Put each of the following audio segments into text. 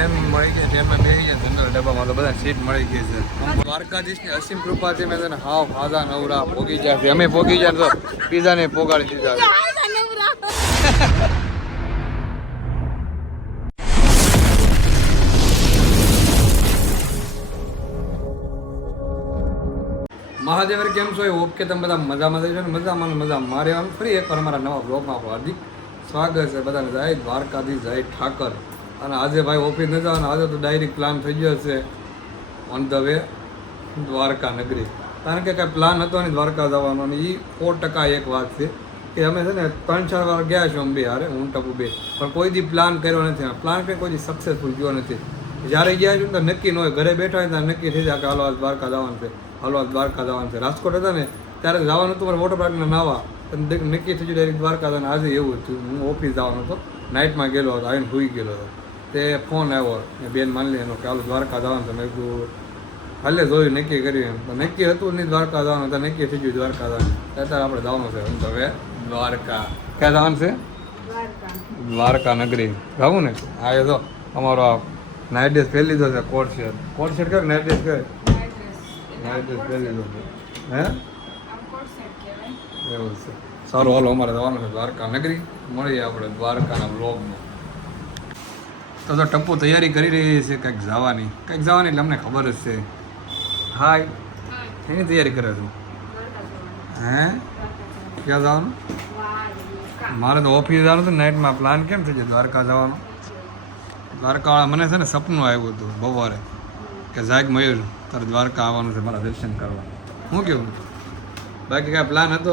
Train મળી ગઈ, ટ્રેનમાં બેસી ગયા જનરલ ડબ્બામાં તો બધા સીટ મળી ગઈ છે. દ્વારકાધીશની અસીમ કૃપાથી મેં તને હાવ ખાધા નવરા પોગી જાય અમે પોગી જાય તો પીઝાને પોગાડી દીધા. મહાદેવર કેમ છો? ઓકે તમે બધા મજામાં થઈ છો ને? મજામાં મારે આમ ફરી એકવાર અમારા નવા બ્લોગમાં હાર્દિક સ્વાગત છે બધાને. જય દ્વારકાધીશ, જય ઠાકર. અને આજે ભાઈ ઓફિસ ન જવાનું, આજે તો ડાયરેક્ટ પ્લાન થઈ ગયો છે ઓન ધ વે દ્વારકા નગરી. કારણ કે કાંઈ પ્લાન હતો નહીં દ્વારકા જવાનો, અને એ 100% એક વાત છે કે અમે છે ને 3-4 વાર ગયા છીએ અમે બે હારે, હું ટપુ બે, પણ કોઈ દી પ્લાન કર્યો નથી. પ્લાન કંઈ કોઈ દી સક્સેસફુલ ગયો નથી. જ્યારે ગયા છું તો નક્કી ન હોય, ઘરે બેઠા હોય ત્યારે નક્કી થઈ જાય કે હાલો આજ દ્વારકા જવાનું છે, હાલો આજ દ્વારકા જવાનું છે. રાજકોટ હતા ને ત્યારે જવાનું હતું મારે વોટર પાર્કના નાવા, નક્કી થઈ ગયું ડાયરેક્ટ દ્વારકા જવાનું. આજે એવું હતું, હું ઓફિસ જવાનો હતો, નાઇટમાં ગયેલો હતો, આવીને સૂઈ ગયેલો હતો. તે ફોન આવ્યો બેન માની એનો કે હાલો દ્વારકા જવાનું છે. મેં કીધું હાલે જોયું, નક્કી કર્યું એમ. નક્કી હતું નહીં દ્વારકા જવાનું, ત્યાં નક્કી થઈ ગયું દ્વારકા જવાનું. અત્યારે આપણે જવાનું છે હવે દ્વારકા. ક્યાં જવાનું છે? દ્વારકા નગરી જવું ને. આ એ તો અમારો નાઇટ ડ્રેસ પહેરી લીધો છે, કોટ શર્ટ. કોટ શર્ટ કયો નાઇટ ડ્રેસ કયો? નાઇટ ડ્રેસ પહેરી લીધો છે. હે એવું છે. સારું હાલો, અમારે જવાનું છે દ્વારકા નગરી. મળીએ આપણે દ્વારકાના બ્લોગમાં. તો ટપ્પુ તૈયારી કરી રહી છે કંઈક જવાની એટલે અમને ખબર જ છે. હાય, એની તૈયારી કરે છું. હે ક્યાં જવાનું? મારે તો ઓફિસ જવાનું હતું નાઇટમાં. પ્લાન કેમ થઈ જાય દ્વારકા જવાનું? દ્વારકાવાળા મને છે ને સપનું આવ્યું હતું બપોરે કે જાગ મયુર તારે દ્વારકા આવવાનું છે મારા દર્શન કરવા. શું કેવું? બાકી કાંઈ પ્લાન હતો.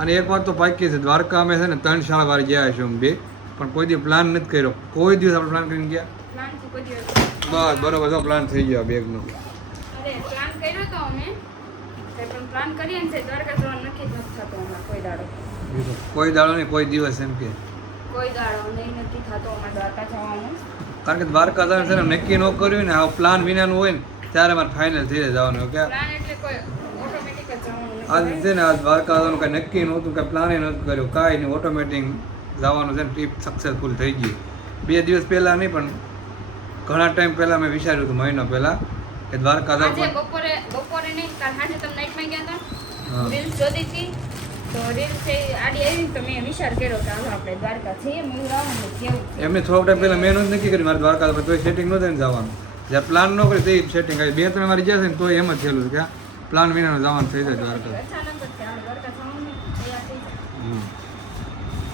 અને એક વાત તો પાકી છે, દ્વારકા અમે છે ને 3-4 વાર ગયા છીએ બે, પણ કોઈ દિવસ પ્લાન નથી કર્યો. કોઈ દિવસ આપણે પ્લાન કરીને ગયા? બસ બરોબર, તો પ્લાન થઈ ગયો બેગનો. કોઈ દાડો નહીં, કોઈ દિવસ એમ કે કારણ કે દ્વારકા જવાનું છે ને નક્કી ન કર્યું ને, આ પ્લાન વિનાનું હોય ને ત્યારે મારે ફાઇનલ થઈ જાય જવાનું. કે આજ છે ને આ દ્વારકા જવાનું કાંઈ નક્કી નહોતું, કાંઈ પ્લાને નહોતું કર્યું, કાંઈ નહીં, ઓટોમેટિક જવાનું છે ને. ટ્રીપ સક્સેસફુલ થઈ ગઈ. 2 દિવસ પહેલાં નહીં પણ ઘણા ટાઈમ પહેલાં મેં વિચાર્યું હતું, મહિનો પહેલાં, કે દ્વારકા જવાનું. બપોરે નહીં, કાલ સાંજે તમે નાઈટમાં ગયા હતા, રીલ્સ જોતી હતી તો રીલ્સ આડી આવી તો મેં વિચાર કર્યો કે હાલો આપણે દ્વારકા જઈએ. એમને થોડોક ટાઈમ પહેલાં મેં નહોતું નક્કી કર્યું મારે દ્વારકા, તો સેટિંગ નહોતું ને જવાનું. જ્યારે પ્લાન ન કરે તે સેટિંગ આવી. 2-3 વાર ગયા છે ને તો એમ જ થયેલું કે પ્લાન વિનાનું જવાનું થઈ જાય દ્વારકા.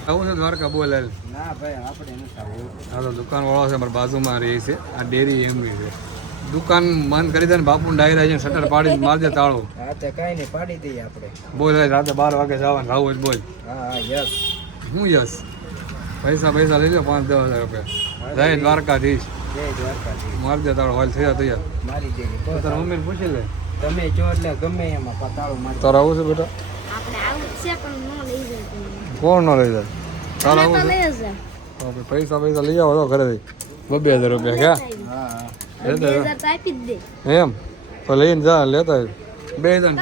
આવું છે દ્વારકા? બોલ. ના ભાઈ આપણે નથી આવું. હા તો દુકાનવાળો છે અમારા બાજુમાં રહે છે, આ ડેરી એમની છે. દુકાન બંધ કરી દે ને બાપુ ડાયરા છે, શટર પાડી મારજે તાળો. હા તો કઈ નહીં, પાડી દઈએ આપણે. બોલ રાતે 12 વાગે જવાનું આવું જ બોલ. હા યસ. હું યસ? પૈસા લઈ લો 5-10 હજાર રૂપિયા. જય દ્વારકાધીશ. જય દ્વારકાધીશ. મારજે તાળો. હાલ થઈ જાય તૈયાર. મારી દેજે. તારા મમ્મીને પૂછી લે. તમે જો એટલે ગમે એમાં તાળો મારી. તારા આવું છે બેટા? આપણે આવું છે પણ ન લઈ જાય. કોણ ન લઈ જાય? તારા આવું છે? પૈસા લઈ આવો તો ઘરેથી 2,000 રૂપિયા. ક્યાં? એમ તો લઈને જા લેતા 2,000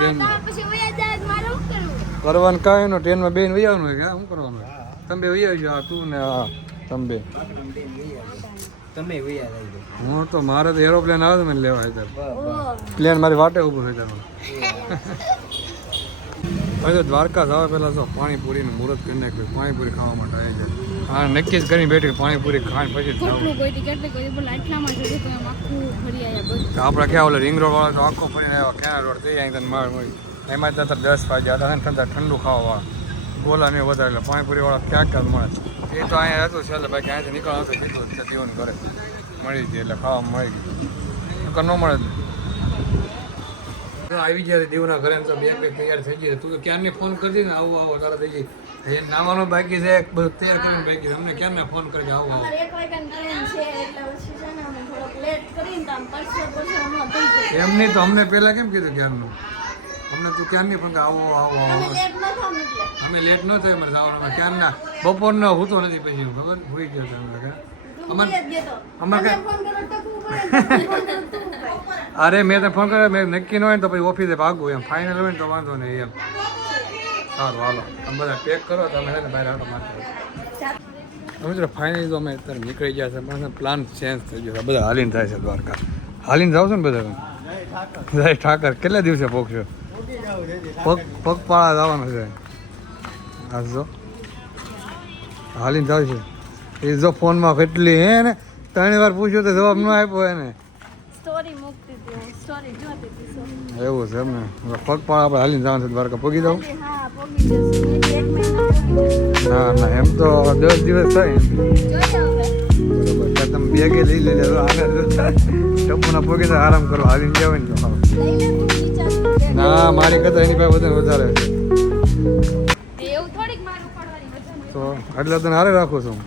કરવાનું કાંઈ નો. ટ્રેનમાં બેન વહી આવવાનું હોય કે શું કરવાનું હોય? તમે બે વહી આવજો, તું ને આ તમે બે. હું તો મારે તો એરોપ્લેન આવે તો મને લેવા અત્યારે. પ્લેન મારી વાટે ઊભું હોય ત્યારે. હવે તો દ્વારકા જવા પહેલાં તો પાણીપુરીનું મુહૂર્ત કરી નાખ્યું. પાણીપુરી ખાવા માટે આવી જાય. હા નક્કી જ કરીને બેઠી પાણીપુરી ખાઈને પછી આપણે ક્યાં ઓલા રિંગ રોડ વાળા તો આખો ફરીને આવ્યા. ક્યાં રોડ થઈ જાય તને માર મળી. એમાં જ 10 વાગ્યા હતા ને ઠંડુ ખાવાવાળા ગોલા ને વધારે એટલે પાણીપુરી વાળા ક્યાં મળે. એ તો અહીંયા હતું છે એટલે બાકી અહીંયાથી નીકળવાનું હતું કીધું દીવોને ઘરે મળી ગઈ એટલે ખાવા મળી ગઈ. ન મળે આવી જાય દીવના ઘરે તો બે તૈયાર થઈ ગઈ. તું તો ક્યારની ફોન કરતી ને આવો તારા થઈ ગઈ. નાવાનું બાકી છે, બધું તૈયાર કરીને બાકી છે. અમને ક્યારને ફોન કરી આવો. એમ નહીં તો અમને પહેલા કેમ કીધું ક્યારનું? અમને તું ક્યારની પણ આવો. અમે લેટ ન થાય અમારે જવાનું. અમે ક્યારના બપોરનો હું તો નથી પછી ખબર હોઈ ગયો છે. અમારે અરે મેં તો ફોન કર્યો, મેં નક્કી ન હોય ને તો પછી ઓફિસે ભાગવું એમ. ફાઇનલ હોય ને તો વાંધો નહીં એમ. સારું હાલો તમે બધા પેક કરો, તમે છે ને બહાર આટો મારજો. મિત્રો ફાઇનલી તો અમે અત્યારે નીકળી ગયા છે પણ પ્લાન ચેન્જ થઈ ગયો છે. બધા હાલીને થાય છે દ્વારકા. હાલીને જાવ છો ને બધા તમે? જય ઠાકર. કેટલા દિવસે પહોંચશો? પગપાળા જવાનું છે. હા જો હાલીને જાવ છે. એ જો ફોનમાં કેટલી હે ને 3 વાર પૂછ્યું તો જવાબ ન આપ્યો એને. સ્ટોરી મૂકતી હતી, સ્ટોરી જોતી હતી. એવું છે એમ ને? પગપાળા આપણે હાલીને જવાનું છે દ્વારકા. પગી જાવ? હા, પોગી જશે. એક મહિનો ના ના એમ તો 10 દિવસ થાય એમ. જોઈ આપણે. બરોબર. ત્યાં તમે બેગે લઈ લેજો. ટપુના પગે તો આરામ કરો. હાલીને જવાય ને તો લઈ લે તું વિચાર. ના મારી કરતા એની પાસે વધારે છે. એવું થોડીક માર ઉપાડવાની વજન હોય. તો એટલે તને હારે રાખું છું.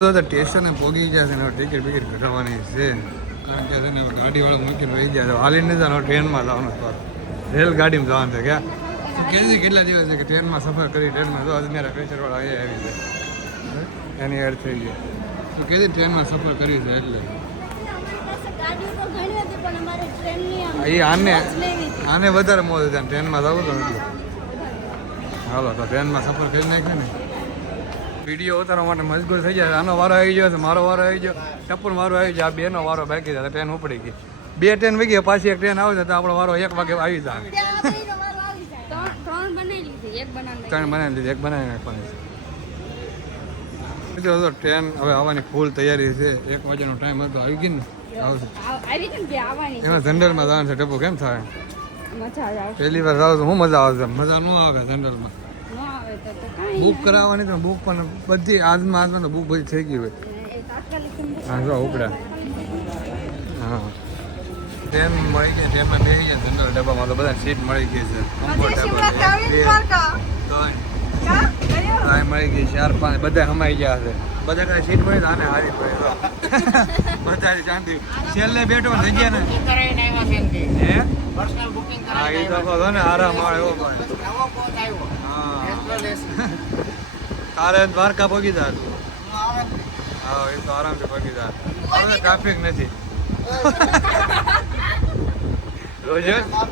તો સ્ટેશને પહોંચી ગયા છે ને ટિકિટ બિકિટ કઢાવવાની છે કારણ કે છે ને ગાડીવાળા મૂકીને રહી ગયા છે. હાલીને જવાનું ટ્રેનમાં જવાનું છે. રેલગાડીમાં જવાનું છે ક્યાં કે કેટલા દિવસ છે કે ટ્રેનમાં સફર કરી ટ્રેનમાં તો અજમેરા પેશરવાળા અહીંયા આવી છે એની એડ થઈ ગઈ તો કેદી ટ્રેનમાં સફર કરી છે એટલે ગાડીઓ તો ઘણી હતી પણ અમારે ટ્રેનની એ આને લેવી હતી. આને વધારે મોજ છે ટ્રેનમાં જવું તો એટલે હાલો તો ટ્રેનમાં સફર કરી નાખ્યો ને વિડીયો ઉતારવા માટે મજબૂર થઈ જાય. આનો વારો આવી ગયો છે, મારો વારો આવી ગયો, ટપ્પર વારો આવી ગયો, આ બેનો વારો બાકી છે. ટ્રેન ઉપડી ગઈ. 2 ટ્રેન વગી પાછી એક ટ્રેન આવે છે તો આપણો વારો 1 વાગે આવી જાય. ત્રણ બનાવી લીધી, એક બનાવી 3 બનાવી લીધી, 1 બનાવી નાખવાની છે. ટ્રેન હવે આવવાની ફૂલ તૈયારી છે. 1 વાગ્યાનો ટાઈમ હતો. આવી ગઈ ને આવશે આવી છે ને જે આવવાની એમાં જનરલમાં જવાનું છે. ટપ્પુ કેમ થાય? મજા આવે. પહેલી વાર જાવ તો શું મજા આવશે? મજા ન આવે જનરલમાં. ન આવે તો કાંઈ બુક કરાવવાની તો બુક પણ બધી આજમાં તો બુક બધી થઈ ગઈ હોય. એ તાત્કાલિક હા જો ઉપડા હા ટ્રેન મળી ગઈ. ટ્રેનમાં બેસી ગયા જનરલ ડબ્બામાં તો બધા સીટ મળી ગઈ છે. કમ્ફર્ટેબલ મળી ગઈ 4-5 બધા હમાઈ ગયા છે. બધા કાંઈ સીટ મળી તો આને હારી પડી બધા શાંતિ. છેલ્લે બેઠો જગ્યા ને હે હા એ તો કહો ને આરામ આવે એવો પડે. તારે દ્વારકા પગી જા તું. હા એ તો આરામથી પગી જા. હવે ટ્રાફિક નથી. રોજ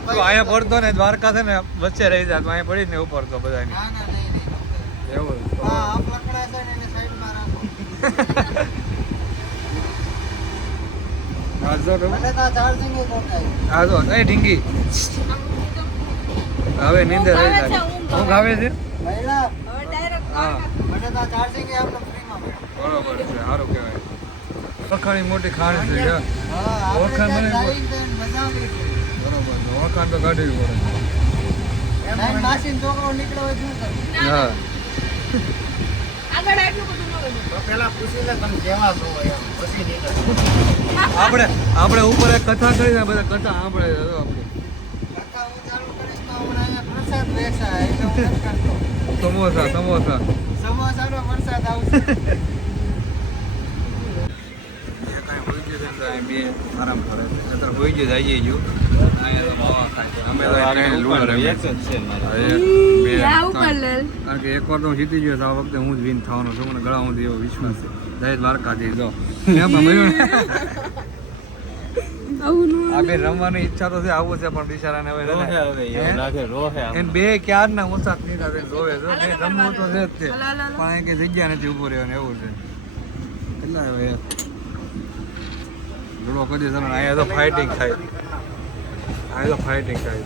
તું અહીંયા પડતો ને દ્વારકા છે ને વચ્ચે રહી જાય. અહીંયા પડી ને ઉપર તો બધાની એવું હા જો કઈ ઢીંગી હવે નીંદર રહી જાય. ઊંઘ આવે છે હા બરોબર છે. સારું કહેવાય. વખાણી મોટી ખાણ છે વખાણ મને બરોબર વખાણ તો કાઢવી પડે. હા આગળ આટલું બધું આપણે ઉપર એક કથા કરી બધા કથા આપણે સમોસા સમોસા આરામ કરે છે. હોઈ ગયો જઈએ જો કારણ કે એક વાર તો હું જીતી ગયો તો આ વખતે હું જ વિન થવાનો છું. મને ગળા હું એવો વિશ્વાસ છે. જય દ્વારકાધીશ જો આ બે રમવાની ઈચ્છા તો છે. આવું છે પણ બિચારાને હવે એને બે ક્યાર ના ઓછા નહીં થશે જોવે છે. રમવું તો છે જ તે પણ કે જગ્યા નથી ઉભો રહેવાનું એવું છે. કેટલા હવે લડો કરી તમે અહીંયા તો ફાઇટિંગ થાય. અહીંયા તો ફાઇટિંગ થાય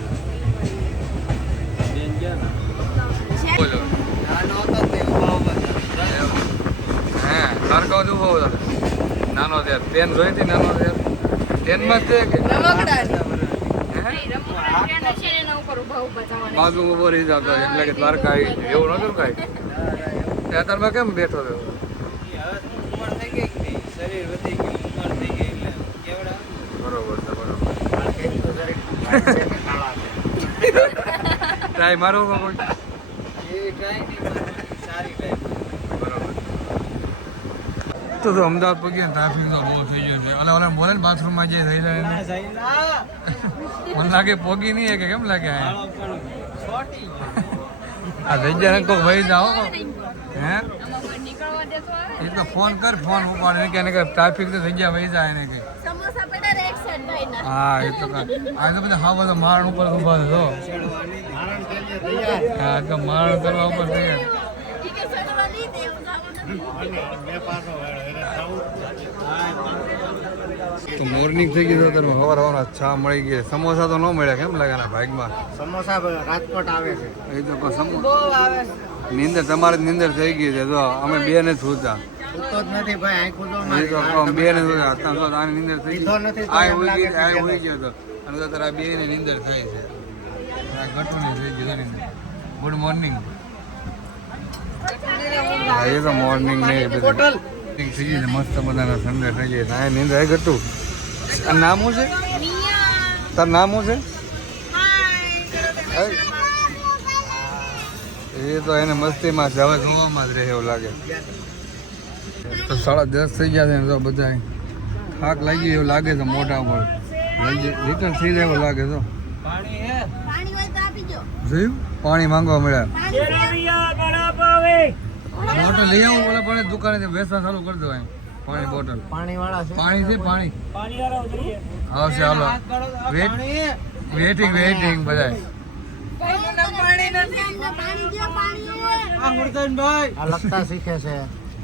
બોલો હે દ્વારકા જ ઉભો હતો નાનો ત્યારે ટ્રેન જોઈ હતી નાનો ત્યારે ટ્રેનમાં જ છે કે બાજુ ઉભો રહી જતો એટલે કે દ્વારકા આવી એવું નતું કાંઈ અત્યારમાં કેમ બેઠો હતો બરોબર છે બરોબર ટ્રાય મારો બરોબર તો અમદાવાદ પગી ટ્રાફિક તો બહુ થઈ ગયો છે. ઓલા બોલે ને બાથરૂમમાં જે થઈ જાય મને લાગે પોગી નહીં કે કેમ લાગે આ જગ્યા કોક વહી જાઓ હે આમાં કોઈ નીકળવા દેતો આવે એ તો ફોન કર ફોન ઉપાડે કે એને કે ટ્રાફિક તો જગ્યા વહી જાય એને કે સમોસા પડ્યા રે એક સાઈડ ભાઈના હા એ તો આ તો બધા હા બધા મારણ ઉપર ઉભા છે તો હા તો મારણ કરવા ઉપર તૈયાર ઈ કે સડવા નહીં દે હું તો મોર્નિંગ થઈ ગઈ તો તમે સવાર સવારના ચા મળી ગઈ સમોસા તો ન મળ્યા કેમ લાગે ના ભાગમાં સમોસા રાજકોટ આવે છે એ તો નીંદર તમારે નીંદર થઈ ગઈ છે તો અમે બે ને છૂતા સૂતો જ નથી ભાઈ આંખો તો એ તો બે ને છૂતા આની નીંદર થઈ લીધો ગઈ નથી તો આ એમ ઉઈ લાગે ગઈ આ ઉઈ ગયો તો અને તો તારા બે ને નીંદર થાય છે ઘટું થઈ ગયું ગુડ મોર્નિંગ એ તો મોર્નિંગ નહીં હોટલ થઈ ગઈ છે મસ્ત મજાના ઠંડા થઈ જાય ના નીંદર આવી ઘટું આ નામ શું છે તાર નામ શું છે એ તો એને મસ્તીમાં છે હવે જોવામાં જ રહે એવું લાગે તો 10:30 થઈ ગયા છે ને તો બધા થાક લાગી એવું લાગે છે મોઢા પર રિટર્ન થઈ જાય એવું લાગે તો પાણી હે પાણી હોય તો આપી જો જોયું પાણી માંગવા મળ્યા બોટલ લઈ આવું બોલે પણ દુકાને વેચવા ચાલુ કરી દો પાણી બોટલ પાણી વાળા છે પાણી છે પાણી પાણી વાળા ઉતરીએ આવશે હાલો વેટિંગ બધા આ લખતા શીખે છે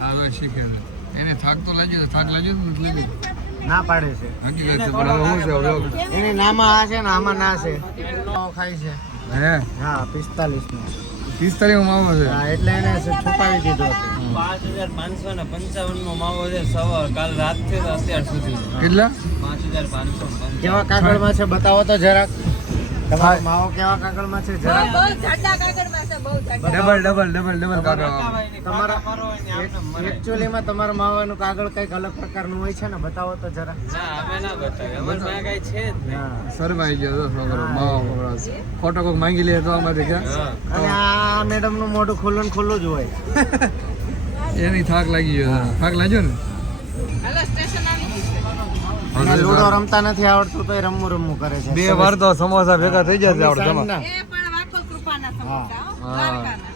હવે શીખે છે એને થાક તો લાગ્યો થાક લાગ્યો ના પાડે છે હકીકત છે પણ હવે શું છે હવે એની નામાં આ છે ને આમાં ના છે ખાય છે હે હા 45 નો 45 માવો છે હા એટલે એને છુપાવી દીધો છે 5555 નો માવો છે સવાર કાલ રાતથી તો અત્યાર સુધી કેટલા 5555 કેવા કાગળમાં છે બતાવો તો જરાક તમારો માવો કેવા કાગળમાં છે જરાક ડબલ કાકા તમારા એકચ્યુઅલીમાં તમારા માવાનું કાગળ કંઈક અલગ પ્રકારનું હોય છે ને બતાવો તો જરા ના અમે ના બતાવે અમાર પાસે કઈ છે જ નહીં હા શરમાઈ ગયો તો છોકરો માવો પકડાશે ખોટો કોક માંગી લે તો અમારે ક્યાં અને આ મેડમ નું મોઢું ખુલ્લું ને ખુલ્લું જ હોય એની થાક લાગી ગયો છે. થાક લાગ્યો ને એને લૂડો રમતા નથી આવડતું તો રમવું કરે છે 2 વાર તો સમોસા ભેગા થઈ જશે આવડે ના. હા હા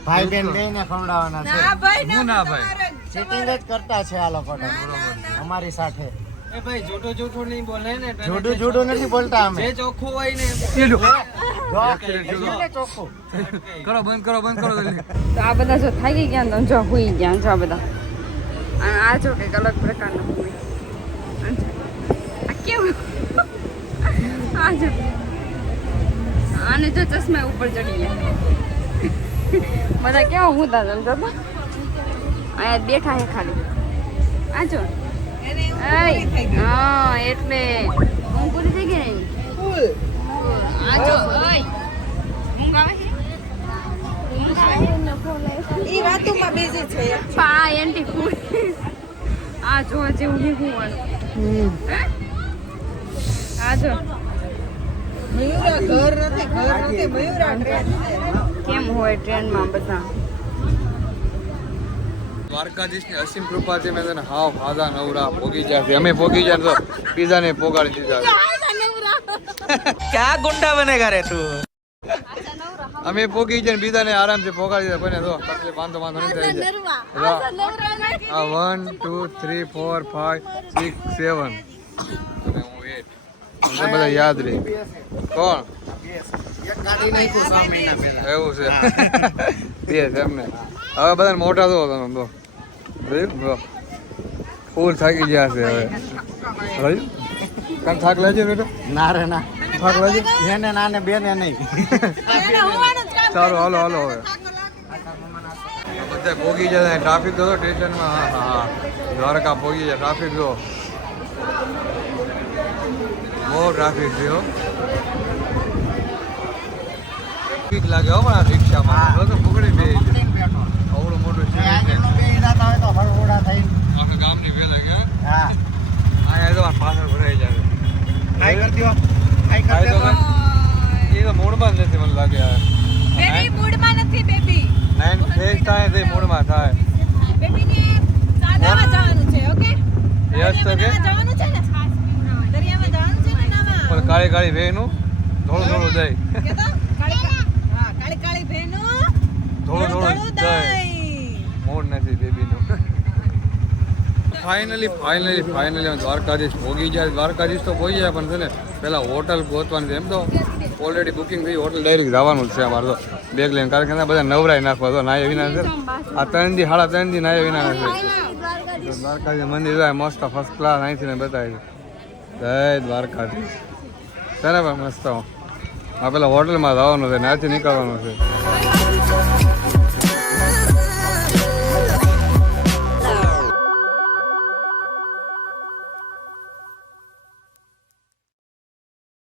ભાઈ બેન બેને ખવડાવવાના છે હું ના ભાઈ ચીટિંગ જ કરતા છે આ લોકો તો અમારી સાથે એ ભાઈ જોડો જોડો નહીં બોલે ને જુડું જુડું નથી બોલતા અમે જે ચોખ્ખું હોય ને એટલે ચોખ્ખું કરો બંધ કરો જલ્દી તો આ બધા જો થાકી ગયા ને જો હુઈ ગયા જો આ બધા અને આ જો કંઈક અલગ પ્રકારનું હોય આ કેવું આ જો આને જો ચશ્મા ઉપર ચડી ગયા બધા કેવા હુંતા સમજો તો અહીંયા બેઠા છે ખાલી આ જો હા એટલે ઊંઘ પૂરી થઈ ગઈ ને આ જો ઓય ઊંઘ આવે છે ઈ વાતોમાં બીજી છે પા એન્ટી ફૂડ આ જો જેવું હું આ જો મયુરા ઘર નથી મયુરા ટ્રેન કેમ હોય ટ્રેનમાં બધા દ્વારકાધીશની અસીમ કૃપાથી મેં તને હાવ ખાધા નવરા પોગી ગયા છે અમે પોગી ગયા તો પીઝા ને પોગાડી દીધા ક્યાં ગુંડા બનેગા રે તું અમે પોગી ગયા બીજા ને આરામથી પોગાડી દીધા કોઈને તો તકલીફ વાંધો નહીં થઈ જાય આ 1 2 3 4 5 6 7 અને હું 8 બધા યાદ રહે કોણ એક કાઢી નાખ્યું 6 મહિના પહેલા એવું છે બે એમને હવે બધાને મોટા થો તમે તો જોયું ફૂલ થાકી ગયા છે હવે જોયું કાલ થાક લાગે બેટા ના રે ના થાક લાગે એને ના ને બેને નહીં સારું હાલો હવે બધા પોગી જાય ટ્રાફિક તો સ્ટેશનમાં હા દ્વારકા પોગી જાય ટ્રાફિક તો બહુ ટ્રાફિક છે હો ઠીક લાગે હો પણ આ રિક્ષામાં તો પકડી બે આવડું મોટું છે એનું બે ઈરાદા હોય તો હળવોડા થઈ આખા ગામની ભેલા ગયા હા અહીંયા તો પાછળ ભરાઈ જાય હાઈ કરી દો હાઈ આ કરી તો દો એ તો મૂડમાં જ નથી મને લાગે બેબી મૂડમાં નથી બેબી 9 ફેસ થાય તે મૂડમાં થાય બેબીને સાદામાં જવાનું છે ઓકે યસ તો કે જવાનું છે ને દરિયામાં જવાનું છે ને નામાં પણ કાળી ભેનું થોડું જાય કે તો કાળી હા કાળી ભેનો થોડું થોડું જાય મૂડ નથી બેબીનું. ફાઇનલી દ્વારકાધીશ પહોંચી જાય. દ્વારકાધીશ તો પહોંચી જાય પણ છે ને પહેલાં હોટલ ગોતવાની છે. એમ તો ઓલરેડી બુકિંગ થઈ, હોટલ ડાયરેક્ટ જવાનું જ છે અમારે તો બેગ લઈને, કારણ કે એના બધા નવરાઈ નાખવા તો નાય વિના છે. આ 3 દી 3.5 દી નાય વિના નથી. દ્વારકાધીશ મંદિર જાય મસ્ત ફર્સ્ટ ક્લાસ અહીંથી ને બતાવી. જય દ્વારકાધીશ છે ને ભાઈ મસ્ત. આ પેલા હોટલમાં જવાનું છે, ત્યાંથી નીકળવાનું છે.